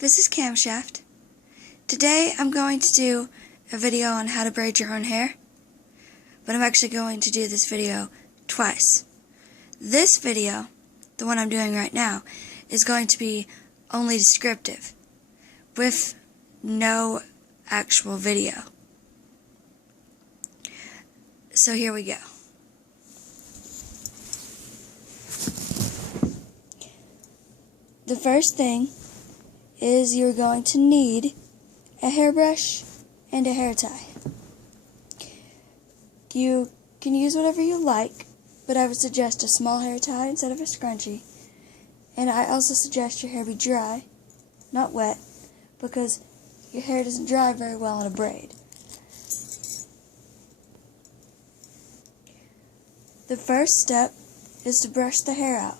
This is Camshaft. Today I'm going to do a video on how to braid your own hair, but I'm actually going to do this video twice. This video, the one I'm doing right now, is going to be only descriptive, with no actual video. So here we go. The first thing is you're going to need a hairbrush and a hair tie. You can use whatever you like, but I would suggest a small hair tie instead of a scrunchie. And I also suggest your hair be dry, not wet, because your hair doesn't dry very well in a braid. The first step is to brush the hair out.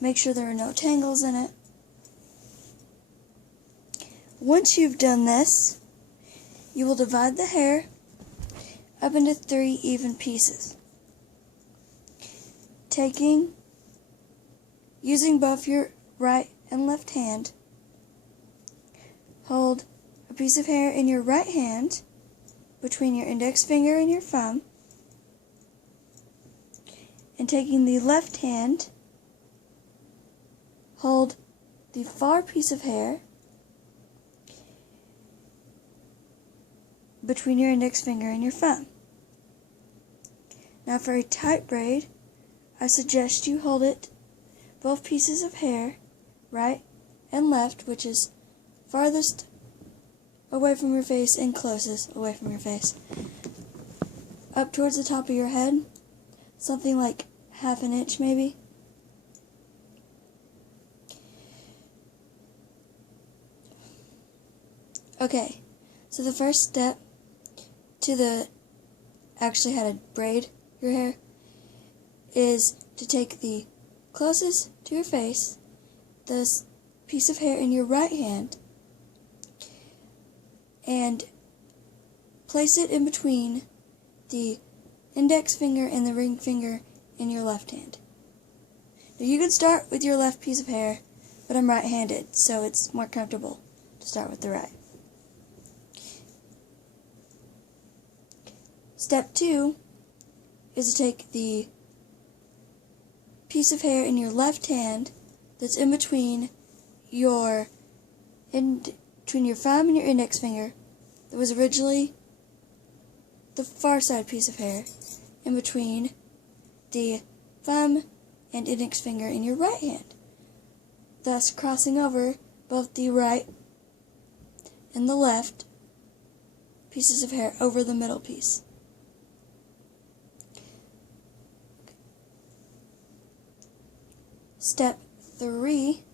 Make sure there are no tangles in it. Once you've done this, you will divide the hair up into 3 even pieces. Using both your right and left hand, hold a piece of hair in your right hand between your index finger and your thumb, and taking the left hand, hold the far piece of hair between your index finger and your thumb. Now for a tight braid, I suggest you hold both pieces of hair, right and left, which is farthest away from your face and closest away from your face, up towards the top of your head, something like ½ an inch maybe. Okay, so the first step to actually how to braid your hair is to take the closest to your face, this piece of hair in your right hand, and place it in between the index finger and the ring finger in your left hand. Now you can start with your left piece of hair, but I'm right-handed, so it's more comfortable to start with the right. Step 2 is to take the piece of hair in your left hand that's in between your thumb and your index finger, that was originally the far side piece of hair, in between the thumb and index finger in your right hand, thus crossing over both the right and the left pieces of hair over the middle piece. Step 3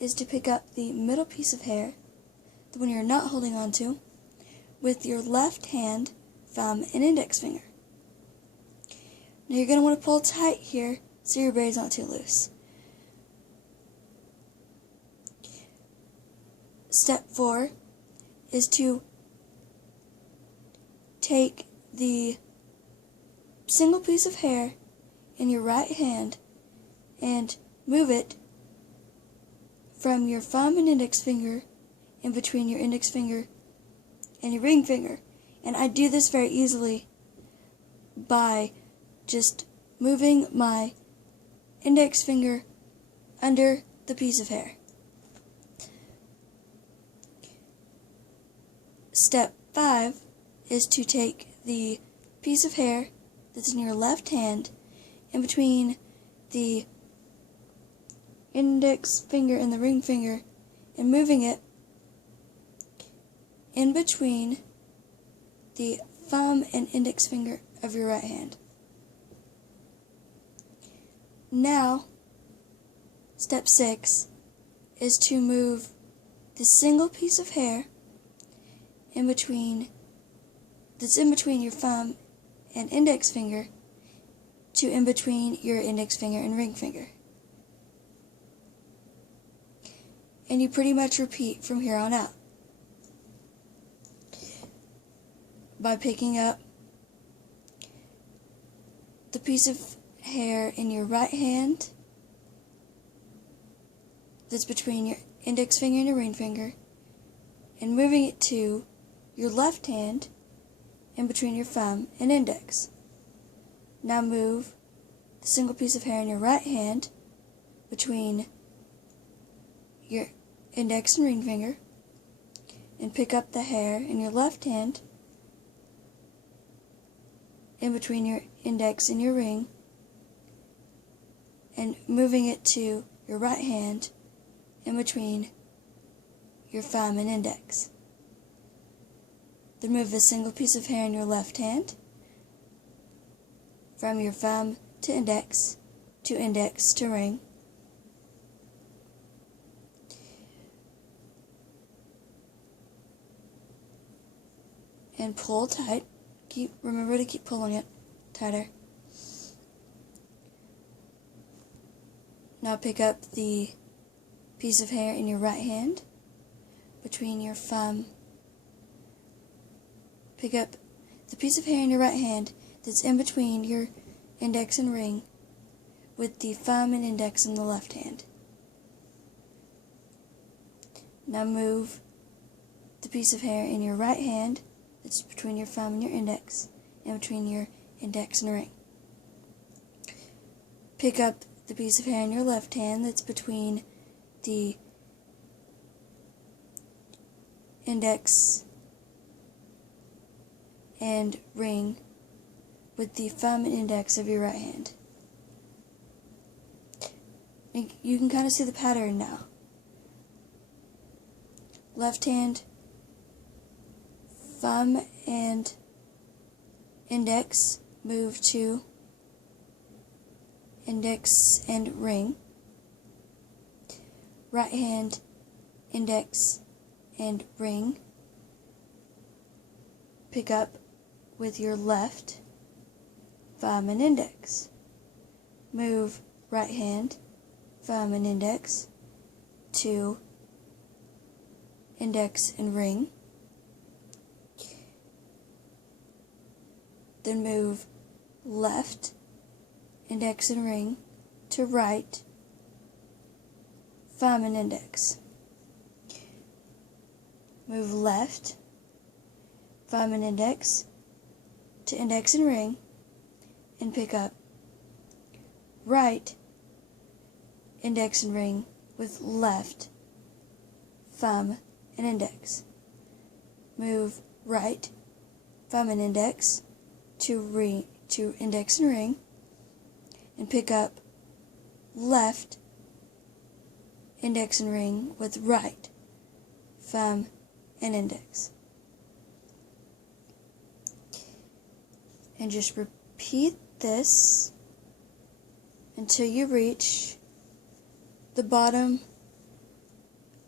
is to pick up the middle piece of hair, the one you're not holding on to, with your left hand, thumb, and index finger. Now you're going to want to pull tight here so your braid's not too loose. Step 4 is to take the single piece of hair in your right hand and move it from your thumb and index finger in between your index finger and your ring finger. And I do this very easily by just moving my index finger under the piece of hair. Step 5 is to take the piece of hair that's in your left hand in between the index finger and the ring finger and moving it in between the thumb and index finger of your right hand. Now, step 6 is to move the single piece of hair that's in between your thumb and index finger to in between your index finger and ring finger. And you pretty much repeat from here on out by picking up the piece of hair in your right hand that's between your index finger and your ring finger and moving it to your left hand in between your thumb and index. Now move the single piece of hair in your right hand between your index and ring finger and pick up the hair in your left hand in between your index and your ring and moving it to your right hand in between your thumb and index. Then move a single piece of hair in your left hand from your thumb to index to ring. And pull tight. Remember to keep pulling it tighter. Now pick up the piece of hair in your right hand between your thumb. Pick up the piece of hair in your right hand that's in between your index and ring with the thumb and index in the left hand. Now move the piece of hair in your right hand that's between your thumb and your index, and between your index and ring. Pick up the piece of hair in your left hand that's between the index and ring with the thumb and index of your right hand. You can kind of see the pattern now. Left hand, thumb and index move to index and ring. Right hand, index and ring. Pick up with your left thumb and index. Move right hand, thumb and index to index and ring. Then move left, index and ring to right, thumb and index. Move left, thumb and index to index and ring, and pick up right, index and ring with left, thumb and index. Move right, thumb and index to index and ring, and pick up left, index and ring with right, thumb and index. And just repeat this until you reach the bottom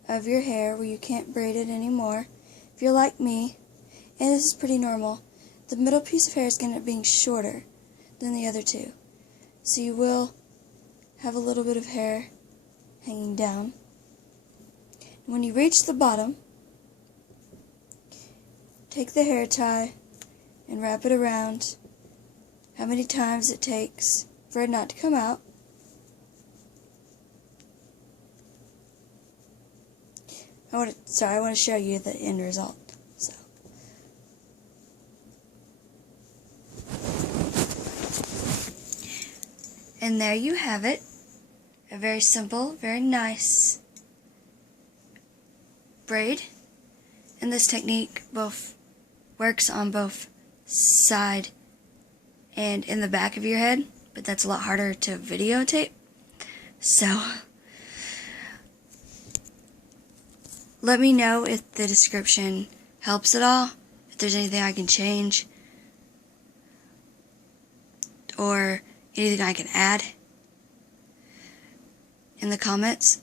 of your hair where you can't braid it anymore. If you're like me, and this is pretty normal, the middle piece of hair is going to end up being shorter than the other two. So you will have a little bit of hair hanging down. And when you reach the bottom, take the hair tie and wrap it around how many times it takes for it not to come out. I want to show you the end result. So, and there you have it. A very simple, very nice braid. And this technique works on both side and in the back of your head, but that's a lot harder to videotape. So, let me know if the description helps at all, if there's anything I can change, or anything I can add in the comments.